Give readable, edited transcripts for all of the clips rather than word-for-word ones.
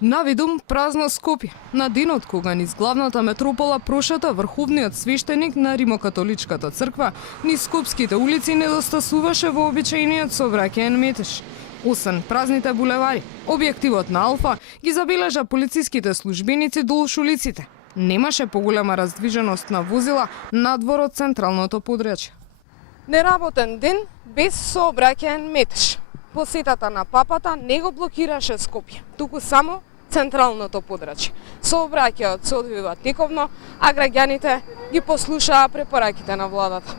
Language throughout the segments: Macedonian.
Навидум празно Скопје. На денот кога низ главната метропола прошета врховниот свештеник на Римокатоличката црква, низ скопските улици недостасуваше вообичаениот сообраќаен метеж. Освен празните булевари, објективот на Алфа ги забележа полициските службеници долж улиците. Немаше поголема раздвиженост на возила надвор од централното подрачје. Неработен ден без сообраќаен метеж. Посетата на папата не го блокираше Скопје, туку само централното подрачје. Сообраќајот се одвива тековно, а граѓаните ги послушаа препораките на владата.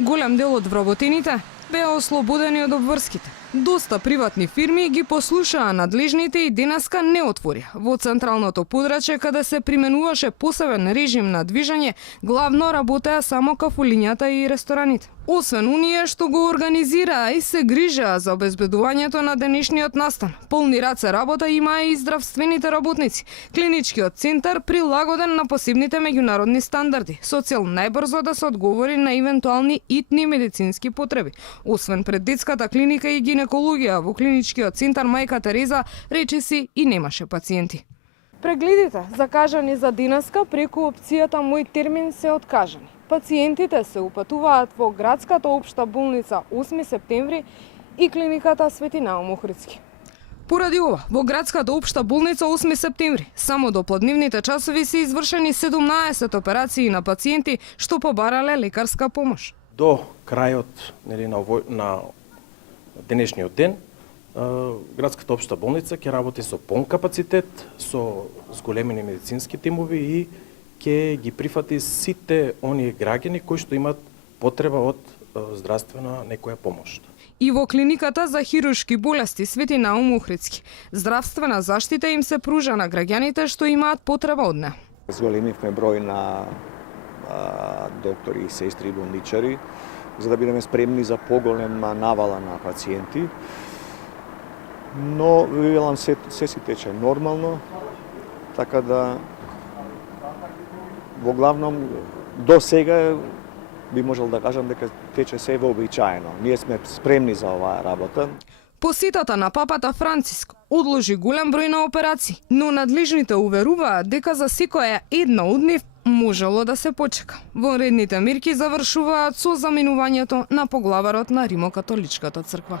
Голем дел од вработените беа ослободени од обврските. Доста приватни фирми ги послушаа надлежните и денеска не отворија. Во централното подрачје, каде се применуваше посебен режим на движење, главно работеа само кафулињата и рестораните. Освен оние што го организираа и се грижаа за обезбедувањето на денешниот настан. Полни раце работа имаа и здравствените работници. Клиничкиот центар прилагоден на посебните меѓународни стандарди, со цел најбрзо да се одговори на евентуални итни медицински потреби. Освен пред детската клиника и гинекологија, во клиничкиот центар Мајка Тереза речиси и немаше пациенти. Прегледите закажани за денеска преку опцијата Мој термин се откажани. Пациентите се упатуваат во градската општа болница 8 септември и клиниката Свети Наум Охридски. Поради ова, во градската општа болница 8 септември, само до пладневните часови се извршени 17 операции на пациенти што побарале лекарска помош. До крајот на денешниот ден, градската општа болница ќе работи со полн капацитет, со зголемени медицински тимови и ќе ги прифати сите оние граѓани кои што имаат потреба од здравствена некоја помош. И во клиниката за хируршки болести Свети Наум Охридски, здравствена заштита им се пружа на граѓаните што имаат потреба од неа. Зголемивме број на доктори, сестри и болничари, за да бидеме спремни за поголема навала на пациенти. Но, велам, се си тече нормално, така да во главном до сега би можел да кажам дека тече се вообичаено. Ние сме спремни за оваа работа. Посетата на папата Франциск одложи голем број на операции, но надлежните уверуваат дека за секоја една од нив можело да се почека. Вонредните мерки завршуваат со заминувањето на поглаварот на Римокатоличката црква.